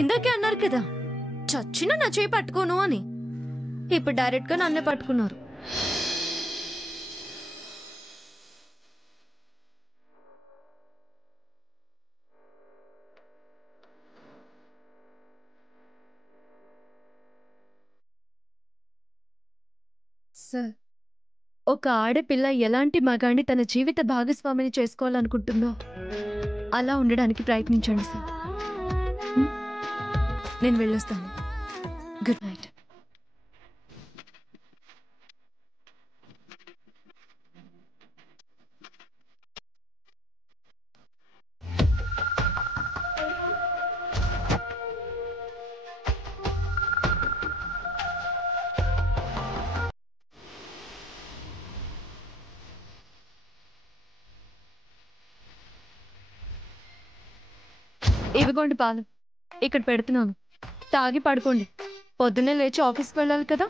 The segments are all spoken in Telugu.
ఇందాకే అన్నారు కదా చచ్చినా నా చేయి పట్టుకోను అని. ఇప్పుడు డైరెక్ట్ గా నన్నే పట్టుకున్నారు. సార్, ఒక ఆడపిల్ల ఎలాంటి మగాన్ని తన జీవిత భాగస్వామిని చేసుకోవాలనుకుంటుందో అలా ఉండడానికి ప్రయత్నించండి సార్. నేను వెళ్ళొస్తాను. Good night. ఇవిగోండి పాలు, ఇక్కడ పెడుతున్నాను. తాగి పడుకోండి. పొద్దున్నే లేచి ఆఫీస్కి వెళ్ళాలి కదా.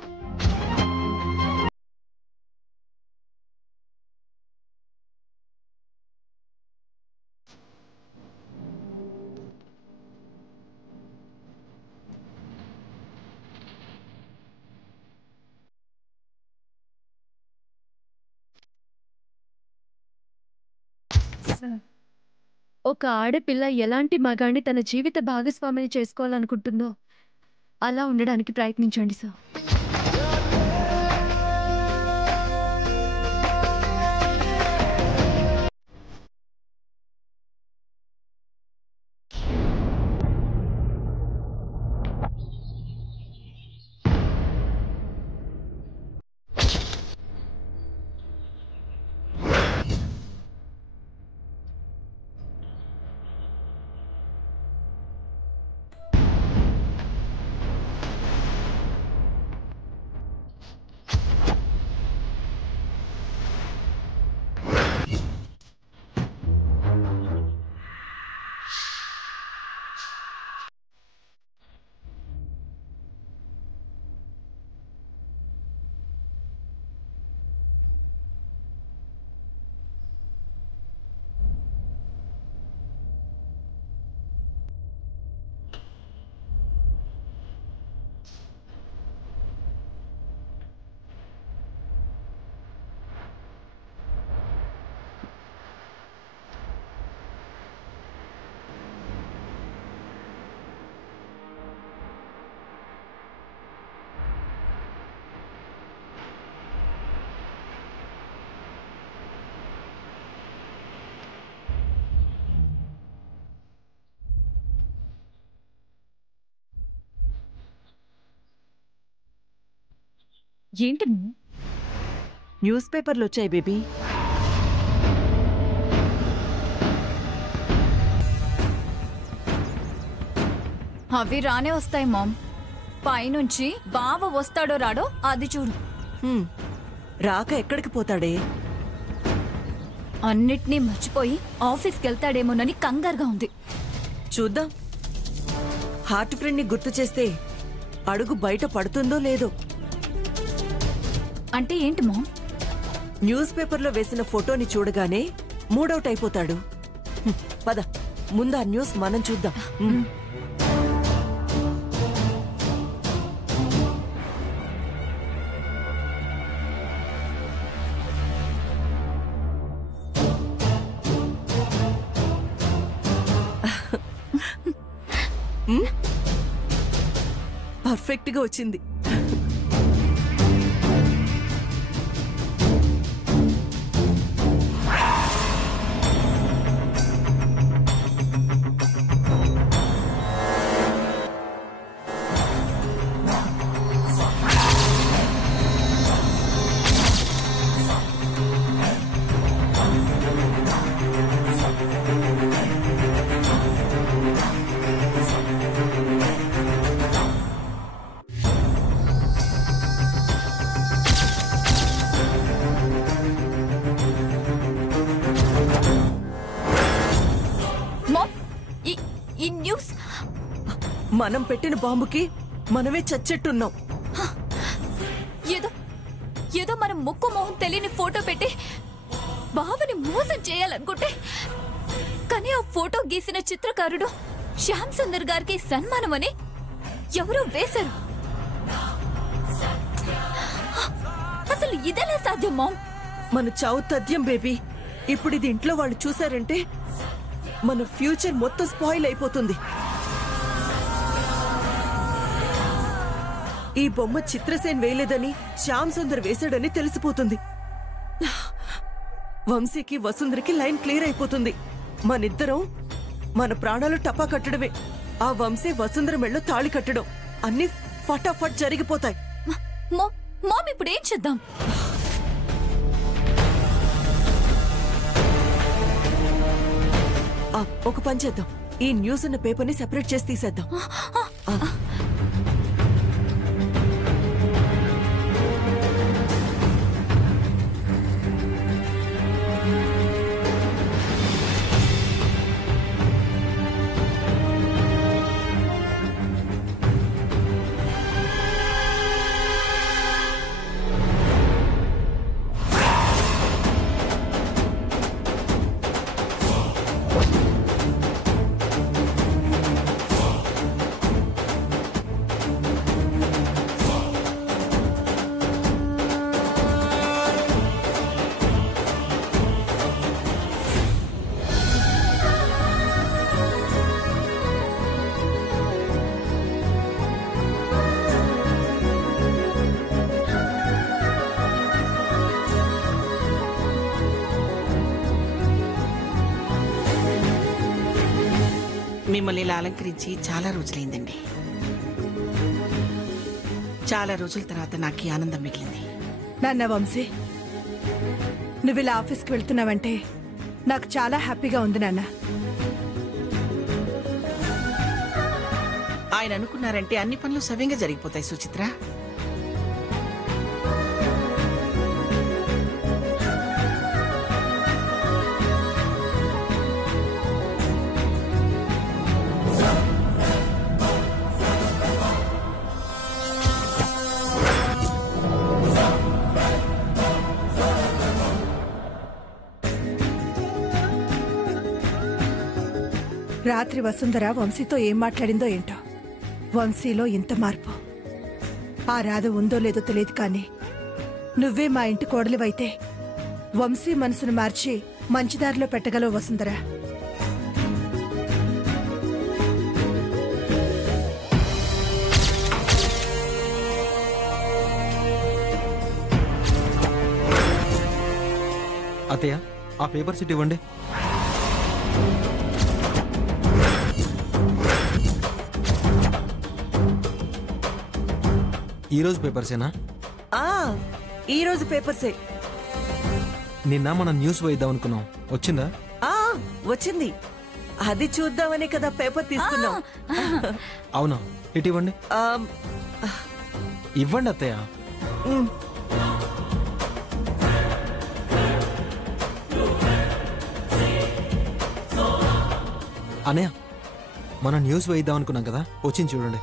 ఒక ఆడపిల్ల ఎలాంటి మగాన్ని తన జీవిత భాగస్వామిని చేసుకోవాలనుకుంటుందో అలా ఉండడానికి ప్రయత్నించండి సార్. ఏంటి న్యూస్ పేపర్లు వచ్చాయి బేబీ. అవి రానే వస్తాయి మామ్. పైనుంచి బావ వస్తాడో రాడో అది చూడు. రాక ఎక్కడికి పోతాడే? అన్నిటినీ మర్చిపోయి ఆఫీస్కి వెళ్తాడేమోనని కంగారుగా ఉంది. చూద్దాం. హార్ట్ ఫ్రెండ్ ని గుర్తు చేస్తే అడుగు బయట పడుతుందో లేదో. అంటే ఏంటి మామ్? న్యూస్ పేపర్లో వేసిన ఫోటోని చూడగానే మూడౌట్ అయిపోతాడు. పద, ముందు ఆ న్యూస్ మనం చూద్దాం. పర్ఫెక్ట్ గా వచ్చింది. మనం పెట్టిన బాంబుకి మనమే చచ్చెట్టున్నాం. ఏదో మనం ముక్కు మొహం తెలియని ఫోటో పెట్టి బావని మోసం చేయాలనుకుంటే, కానీ ఆ ఫోటో గీసిన చిత్రకారుడు శ్యామ్ సుందర్ గారికి సన్మానం అని ఎవరో వేశారు. అసలు ఇదెలా సాధ్యం మామ్? మన చావు తథ్యం బేబీ. ఇప్పుడు ఇది ఇంట్లో వాళ్ళు చూసారంటే మన ఫ్యూచర్ మొత్తం స్పాయిల్ అయిపోతుంది. ఈ బొమ్మ చిత్రసేన్ వేయలేదని శ్యామ్ సుందర్ వేశాడని తెలిసిపోతుంది. వంశీకి వసుంధరకి లైన్ క్లియర్ అయిపోతుంది. మనిద్దరం మన ప్రాణాలు టపా కట్టడమే. ఆ వంశీ వసుంధర మెళ్ళో తాళి కట్టడం అన్ని ఫటాఫట్ జరిగిపోతాయి. మామ్ ఇప్పుడు ఏం చేద్దాం? ఒక పని చేద్దాం. ఈ న్యూస్ ఉన్న పేపర్ని సెపరేట్ చేసి తీసేద్దాం. మిమ్మల్ని ఇలా అలంకరించి చాలా రోజులైందండి. చాలా రోజుల తర్వాత నాకు ఈ ఆనందం మిగిలింది. నాన్న వంశీ, నువ్వు ఇలా ఆఫీస్కి వెళ్తున్నావంటే నాకు చాలా హ్యాపీగా ఉంది నాన్న. ఆయన అనుకున్నారంటే అన్ని పనులు సవ్యంగా జరిగిపోతాయి సుచిత్ర. రాత్రి వసుంధర వంశీతో ఏం మాట్లాడిందో ఏంటో. వంశీలో ఇంత మార్పు. ఆ రాధ ఉందో లేదో తెలియదు కానీ నువ్వే మా ఇంటి కోడలివైతే వంశీ మనసును మార్చి మంచిదారిలో పెట్టగలవు వసుంధర. అత్తయ్య, ఆ పేపర్ సెట్ ఇవ్వండి. ఈరోజు పేపర్సేనా? ఈ రోజు పేపర్సే. నిన్న మనం న్యూస్ వేద్దాం అనుకున్నాం, వచ్చిందా? వచ్చింది. అది చూద్దామనే కదా పేపర్ తీసుకున్నాం. అవునా? ఇటు ఇవ్వండి. ఇవ్వండి అత్తయ్య. అనయ్య, మనం న్యూస్ వేద్దాం అనుకున్నాం కదా, వచ్చింది చూడండి.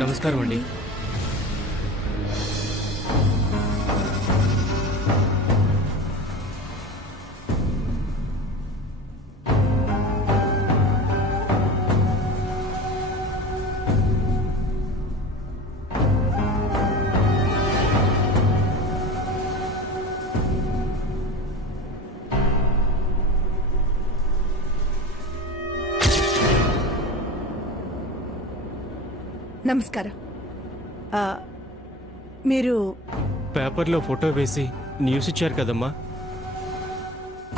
నమస్కారం అండి. నమస్కారం. మీరు పేపర్లో ఫోటో వేసి న్యూస్ ఇచ్చారు కదమ్మా.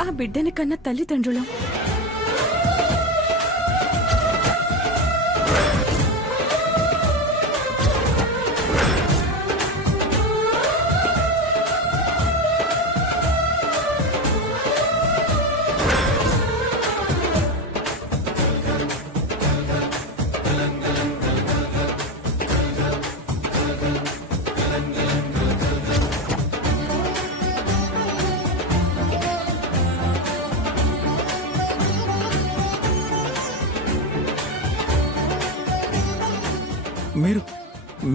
ఆ బిడ్డని కన్నా తల్లిదండ్రులం.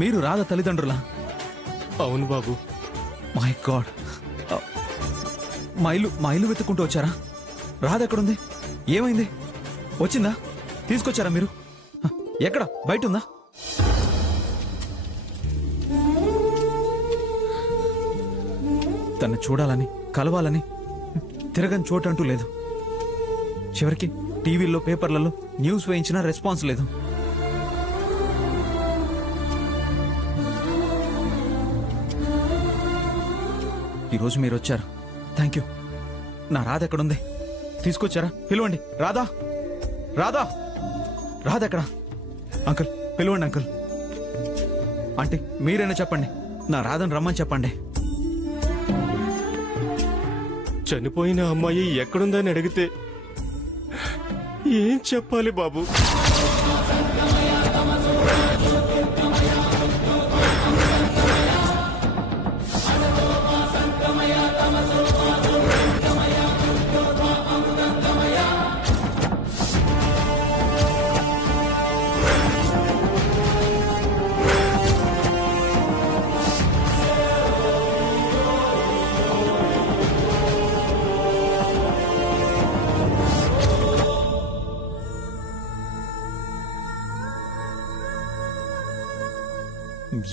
మీరు రాధ తల్లిదండ్రులా? అవును బాబు. My God. మా ఇల్లు వెతుక్కుంటూ వచ్చారా? రాధ ఎక్కడుంది? ఏమైంది? వచ్చిందా? తీసుకొచ్చారా మీరు? ఎక్కడ? బయట ఉందా? తను చూడాలని, కలవాలని తిరగని చోటు అంటూ లేదు. చివరికి టీవీల్లో, పేపర్లలో న్యూస్ వేయించినా రెస్పాన్స్ లేదు. ఈరోజు మీరు వచ్చారు, థ్యాంక్ యూ. నా రాధ ఎక్కడుంది? తీసుకొచ్చారా? పిలవండి. రాధా, రాధా, రాధ ఎక్కడ? అంకుల్ పిలవండి. అంకుల్, ఆంటీ మీరైనా చెప్పండి, నా రాధను రమ్మని చెప్పండి. చనిపోయిన అమ్మాయి ఎక్కడుందని అడిగితే ఏం చెప్పాలి బాబు?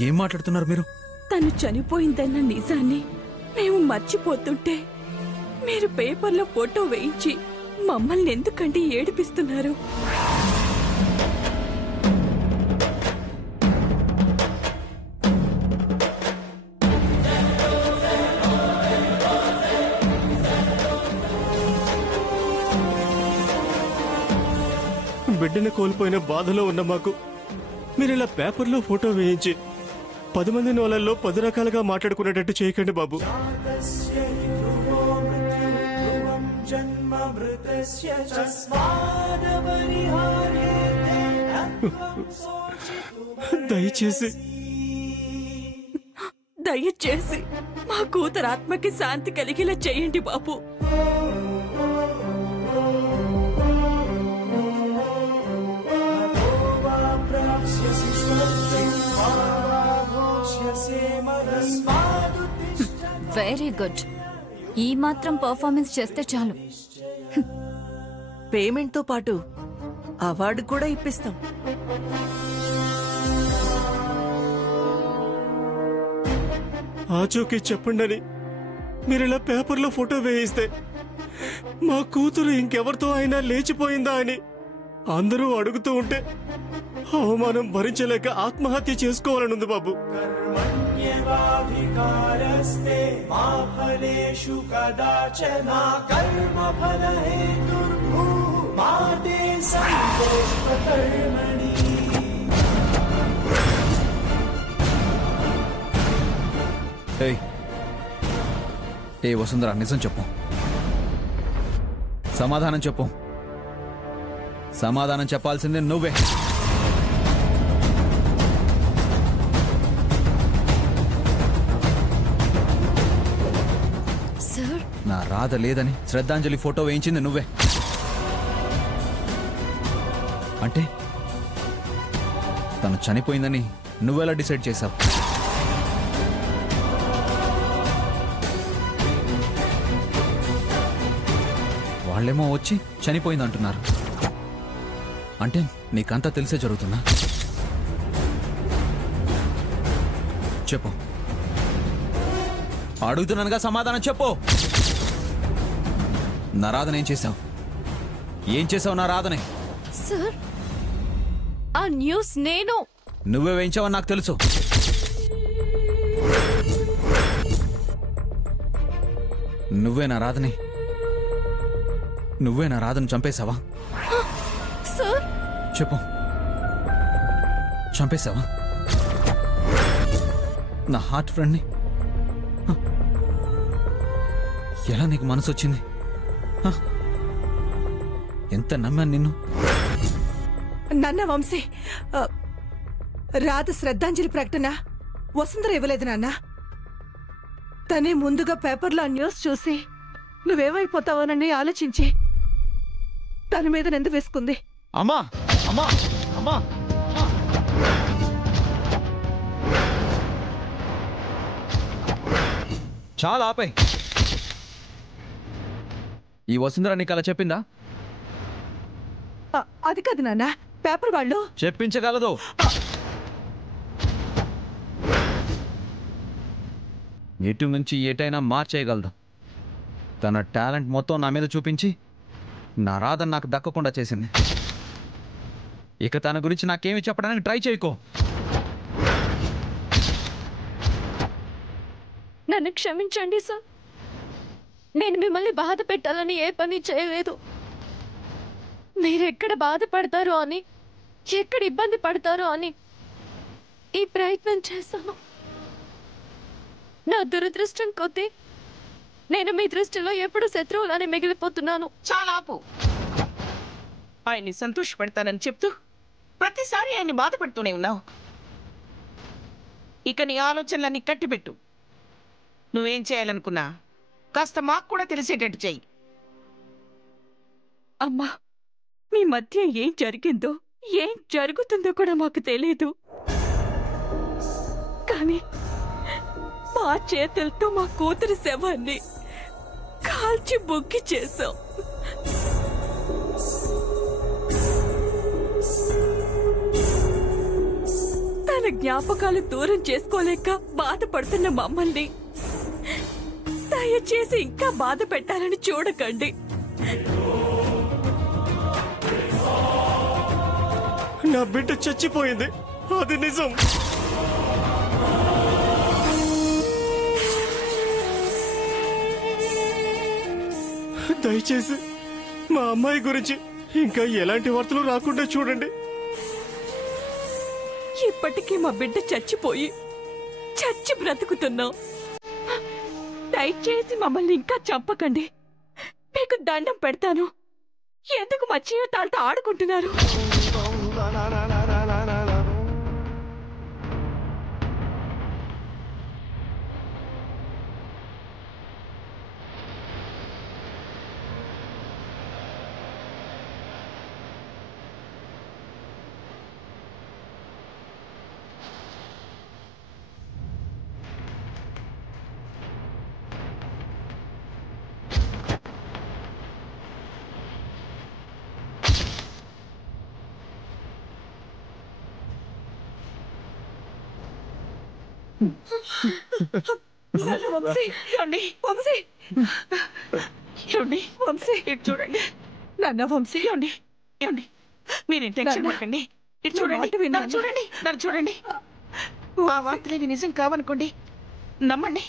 ఏం మాట్లాడుతున్నారు మీరు? తను చనిపోయిందన్న నిజాన్ని మేము మర్చిపోతుంటే మీరు పేపర్లో ఫోటో వేయించి మమ్మల్ని ఎందుకంటే ఏడిపిస్తున్నారు? బిడ్డను కోల్పోయిన బాధలో ఉన్న మాకు మీరు ఇలా పేపర్లో ఫోటో వేయించి 10 మంది నోళ్ళల్లో 10 రకాలుగా మాట్లాడుకునేటట్టు చేయకండి బాబు. దయచేసి మా కూతురు ఆత్మకి శాంతి కలిగేలా చేయండి బాబు. Very good. ఈ మాత్రం పర్ఫార్మెన్స్ చేస్తే చాలు. పేమెంట్ తో పాటు అవార్డు కూడా ఇప్పిస్తాం. ఆచూకీ చెప్పండి. మీరిలా పేపర్లో ఫోటో వేయిస్తే మా కూతురు ఇంకెవరితో అయినా లేచిపోయిందా అని అందరూ అడుగుతూ ఉంటే అవమానం భరించలేక ఆత్మహత్య చేసుకోవాలనుంది బాబు. ఏ వసుంధర, నిజం చెప్పు. సమాధానం చెప్పు. సమాధానం చెప్పాల్సిందే నువ్వే. సార్, నా రాధ లేదని శ్రద్ధాంజలి ఫోటో వేయించింది నువ్వే అంటే తను చనిపోయిందని నువ్వెలా డిసైడ్ చేశావు? వాళ్ళేమో వచ్చి చనిపోయిందంటున్నారు. అంటే నీకంతా తెలిసే జరుగుతున్నా? చెప్పు, అడుగుతున్నానుగా, సమాధానం చెప్పు. నా రాధన ఏం చేశావు? ఏం చేశావు నా రాధనే? సార్, ఆ న్యూస్ నేను. నువ్వే వేయించావని నాకు తెలుసు. నువ్వే నా రాధని చంపేశావా? సార్ చెప్పు, చంపేశావా నా హార్ట్ ఫ్రెండ్ని? ఎలా నీకు మనసు వచ్చింది? ఎంత నమ్మాను నిన్ను. నాన్న వంశీ, రాధ శ్రద్ధాంజలి ప్రకటన వసుంధర ఇవ్వలేదు నాన్న. తనే ముందుగా పేపర్లో ఆ న్యూస్ చూసి నువ్వేమైపోతావోనని ఆలోచించి తన మీద నింద వేసుకుంది. అమ్మా అమ్మా అమ్మా, చాలా ఆపై. ఈ వసుంధర నీకు అలా చెప్పిందా? అది కాదు నాన్న, పేపర్ వాళ్ళు చెప్పించగలదు. ఎటు నుంచి ఏటైనా మార్చేయగలదు. తన టాలెంట్ మొత్తం నా మీద చూపించి నా రాధను నాకు దక్కకుండా చేసింది. ఇక తన గురించి నాకేమి చెప్పడానికి ట్రై చేయకో. నన్ను క్షమించండి సార్. నేను మిమ్మల్ని బాధ పెట్టాలని ఏ పని చేయలేదు. మీరెక్కడ బాధపడతారో అని, ఎక్కడ ఇబ్బంది పడతారో అని ఈ ప్రయత్నం చేశాను. నా దురదృష్టం కొద్దీ నేను మీ దృష్టిలో ఎప్పుడు శత్రువులని మిగిలిపోతున్నాను. చాలా ఆపు. ఆయన్ని సంతోషపెడతానని చెప్తూ ప్రతిసారి ఆయన్ని బాధ పెడుతూనే ఉన్నావు. ఇక నీ ఆలోచనలన్నీ కట్టిపెట్టు. నువ్వేం చేయాలనుకున్నా కాస్త మాకు కూడా తెలిసేటట్టు చెయ్యి. అమ్మా, మీ మధ్య ఏం జరిగిందో ఏం జరుగుతుందో కూడా మాకు తెలియదు. కానీ మా చేతులతో మా కూతురి శవాన్ని కాల్చి బొగ్గి చేశాం. తన జ్ఞాపకాలు దూరం చేసుకోలేక బాధపడుతున్న మమ్మల్ని దయచేసి ఇంకా బాధ పెట్టాలని చూడకండి. నా బిడ్డ చచ్చిపోయింది, అది నిజం. దయచేసి మా అమ్మాయి గురించి ఇంకా ఎలాంటి వార్తలు రాకుండా చూడండి. ఇప్పటికీ మా బిడ్డ చచ్చిపోయి చచ్చి బ్రతుకుతున్నాం. దయచేసి మమ్మల్ని ఇంకా చంపకండి. మీకు దండం పెడతాను. ఎందుకు మా జీవితాలతో ఆడుకుంటున్నారు? చూడండి నాన్న వంశీ, మీరు టెన్షన్ పడకండి. ఇటు చూడండి, నన్ను చూడండి. ఆ వార్తలేవి నిజం కావనుకోండి, నమ్మండి.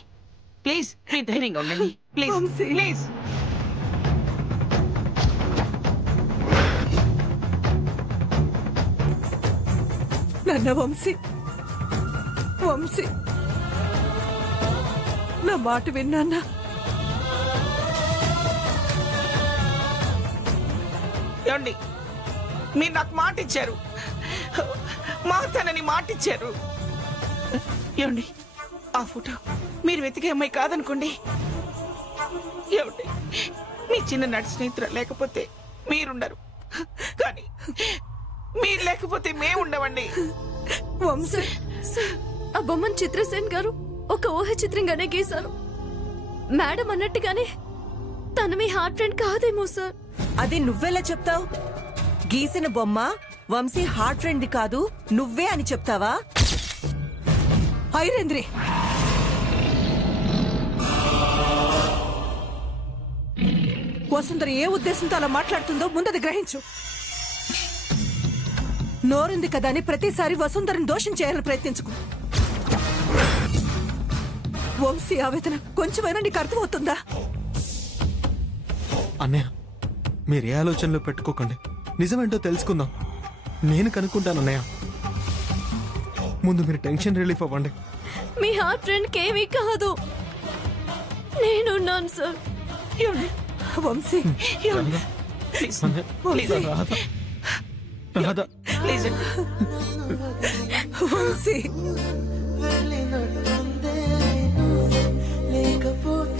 ప్లీజ్ మీరు ధైర్యంగా ఉండండి. ప్లీజ్. నాన్న వంశీ, నా మాట విన్నానా? ఏమండి, మీరు నాకు మాట ఇచ్చారు, మా తనని మాట ఇచ్చారు. ఏమండి, ఆ ఫోటో మీరు వెతికే అమ్మాయి కాదనుకోండి. ఏమండి, మీ చిన్ననాటి స్నేహితులు లేకపోతే మీరుండరు, కానీ మీరు లేకపోతే మేముండవండి. వంశీ, ఆ బొమ్మను చిత్రసేన్ గారు ఒక ఊహ చిత్రంగానే గీశారు. మేడం అన్నట్టుగానే తను మీ హార్ట్ ఫ్రెండ్ కాదేమో సార్. అది నువ్వెలా చెప్తావు? గీసిన బొమ్మ వంశీ హార్ట్ ఫ్రెండ్ కాదు, నువ్వే అని చెప్తావా? ఐరేంద్రి, వసుంధర ఏ ఉద్దేశంతో అలా మాట్లాడుతుందో ముందది గ్రహించు. నోరుంది కదా అని ప్రతిసారి వసుంధరని దోషం చేయాలని ప్రయత్నించుకో. వంశీ ఆవేదన కొంచెమైనా నీకు అర్థమవుతుందా? అన్నయ్య మీరు ఏ ఆలోచనలో పెట్టుకోకండి, నిజమేంటో తెలుసుకుందాం. నేను కనుక్కుంటాను అన్నయ్య. ముందు మీరు టెన్షన్ రిలీఫ్ అవ్వండి. మీ హార్ట్ ఫ్రెండ్కి ఏమీ కాదు, నేనున్నాను సార్. వంశీ అన్నయ్య, రాధా, రాధా, ప్లీజ్ వంశీ లేకపోతే